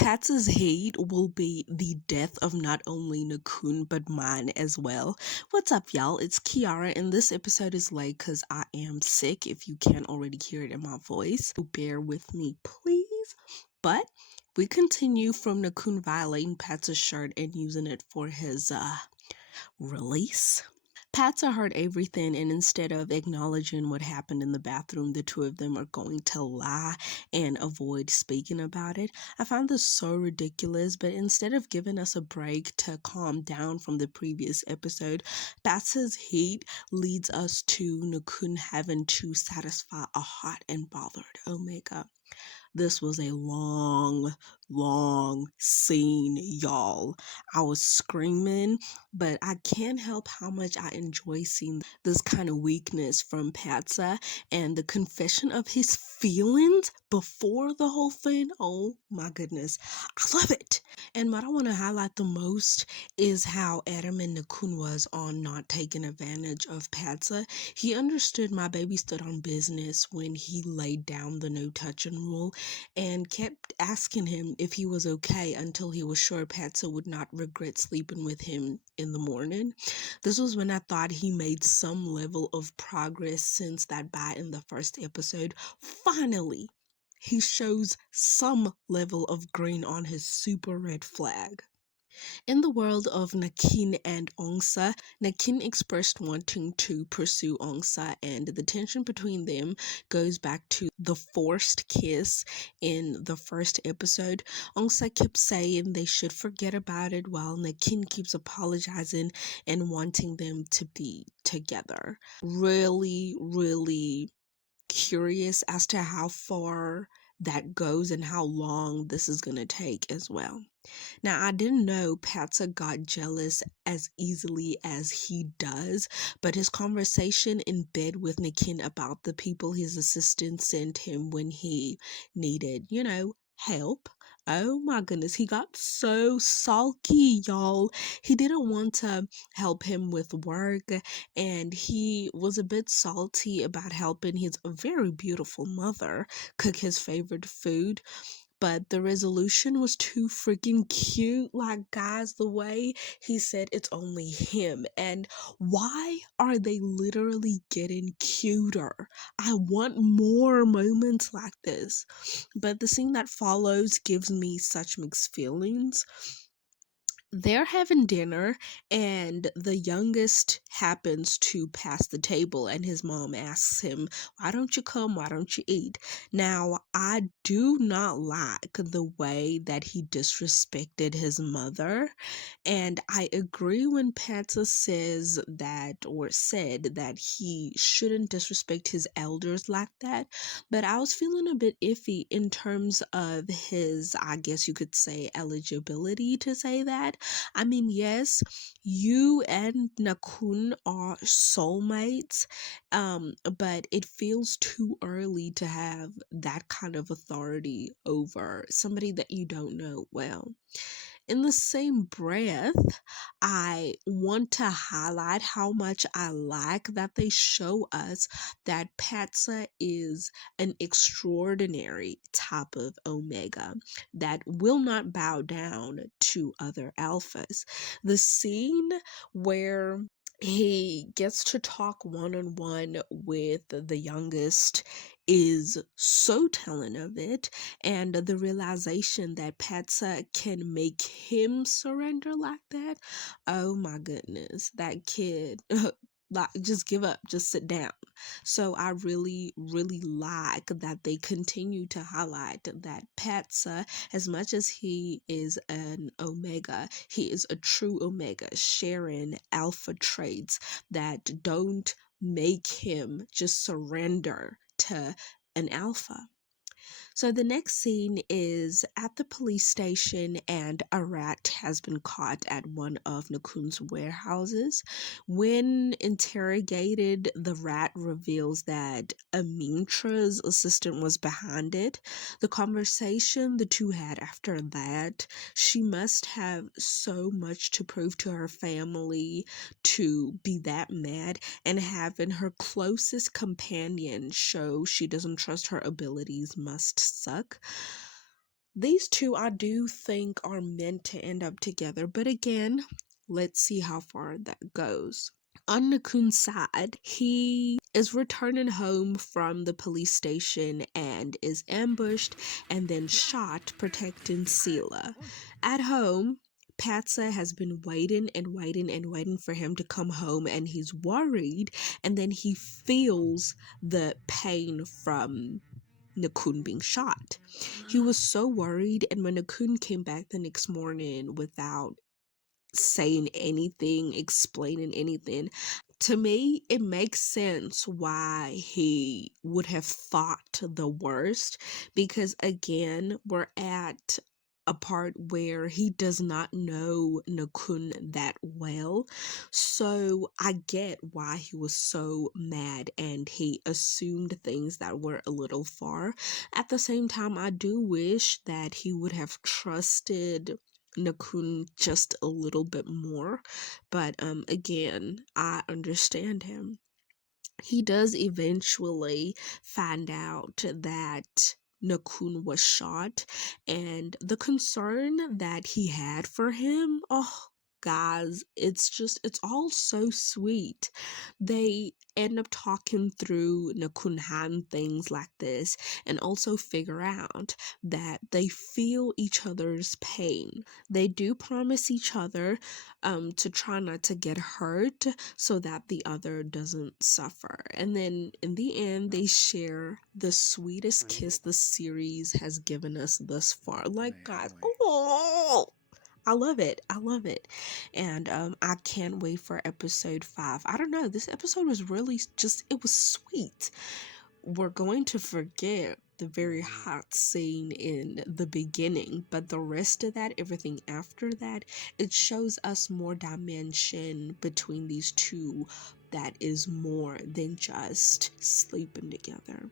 Patsa's hate will be the death of not only Nakhun but mine as well. What's up, y'all? It's Kiara, and this episode is late because I am sick. If you can't already hear it in my voice, so bear with me, please. But we continue from Nakhun violating Patsa's shirt and using it for his release. Patsa heard everything, and instead of acknowledging what happened in the bathroom, the two of them are going to lie and avoid speaking about it. I found this so ridiculous, but instead of giving us a break to calm down from the previous episode, Patsa's hate leads us to Nakhun having to satisfy a hot and bothered Omega. This was a long scene, y'all. I was screaming, but I can't help how much I enjoy seeing this kind of weakness from Patsa and the confession of his feelings before the whole thing. Oh my goodness. I love it. And what I want to highlight the most is how adamant Nakhun was on not taking advantage of Patsa. He understood my baby stood on business when he laid down the no touching rule and kept asking him if he was okay until he was sure Patsa would not regret sleeping with him in the morning. This was when I thought he made some level of progress since that bite in the first episode. Finally, he shows some level of green on his super red flag. In the world of Nakhin and Ongsa, Nakhin expressed wanting to pursue Ongsa, and the tension between them goes back to the forced kiss in the first episode. Ongsa kept saying they should forget about it, while Nakhin keeps apologizing and wanting them to be together. Really curious as to how far that goes and how long this is going to take as well. Now, I didn't know Patsa got jealous as easily as he does, but his conversation in bed with Nakhin about the people his assistant sent him when he needed, help. Oh my goodness, he got so sulky, y'all. He didn't want to help him with work, and he was a bit salty about helping his very beautiful mother cook his favorite food. But the resolution was too freaking cute. Like, guys, the way he said it's only him. And why are they literally getting cuter? I want more moments like this. But the scene that follows gives me such mixed feelings. They're having dinner, and the youngest happens to pass the table, and his mom asks him, why don't you come, why don't you eat? Now, I do not like the way that he disrespected his mother, and I agree when Patsa says that, or said that he shouldn't disrespect his elders like that, but I was feeling a bit iffy in terms of his, I guess you could say, eligibility to say that. I mean, yes, you and Nakhun are soulmates, but it feels too early to have that kind of authority over somebody that you don't know well. In the same breath, I want to highlight how much I like that they show us that Patsa is an extraordinary type of Omega that will not bow down to other alphas. The scene where he gets to talk one-on-one with the youngest is so telling of it, and the realization that Patsa can make him surrender like that. Oh my goodness, that kid. Like, just give up, just sit down. So I really like that they continue to highlight that Patsa, as much as he is an Omega, he is a true Omega, sharing alpha traits that don't make him just surrender to an alpha. So the next scene is at the police station, and a rat has been caught at one of Nakhun's warehouses. When interrogated, the rat reveals that Amintra's assistant was behind it. The conversation the two had after that, she must have so much to prove to her family to be that mad, and having her closest companion show she doesn't trust her abilities must suck. these two I do think are meant to end up together, but again, let's see how far that goes. On Nakhun's side, he is returning home from the police station and is ambushed and then shot protecting Sela. At home, Phatsa has been waiting and waiting and waiting for him to come home, and he's worried, and then he feels the pain from Nakhun being shot. He was so worried, and when Nakhun came back the next morning without saying anything, explaining anything, to me, it makes sense why he would have thought the worst, because again, we're at a part where he does not know Nakun that well. So I get why he was so mad and he assumed things that were a little far. At the same time, I do wish that he would have trusted Nakun just a little bit more, but again, I understand him. He does eventually find out that Nakun was shot, and the concern that he had for him, oh guys, it's all so sweet. They end up talking through Nakun Han things like this and also figure out that they feel each other's pain. They do promise each other to try not to get hurt so that the other doesn't suffer. And then in the end, they share the sweetest kiss the series has given us thus far. Like, guys, oh, I love it. I love it. And I can't wait for episode 5. I don't know. This episode was really just, it was sweet. We're going to forget the very hot scene in the beginning, but the rest of that, everything after that, it shows us more dimension between these two that is more than just sleeping together.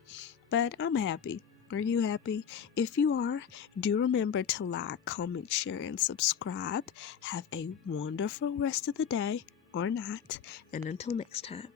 But I'm happy. Are you happy? If you are, do remember to like, comment, share, and subscribe. Have a wonderful rest of the day or night, and until next time.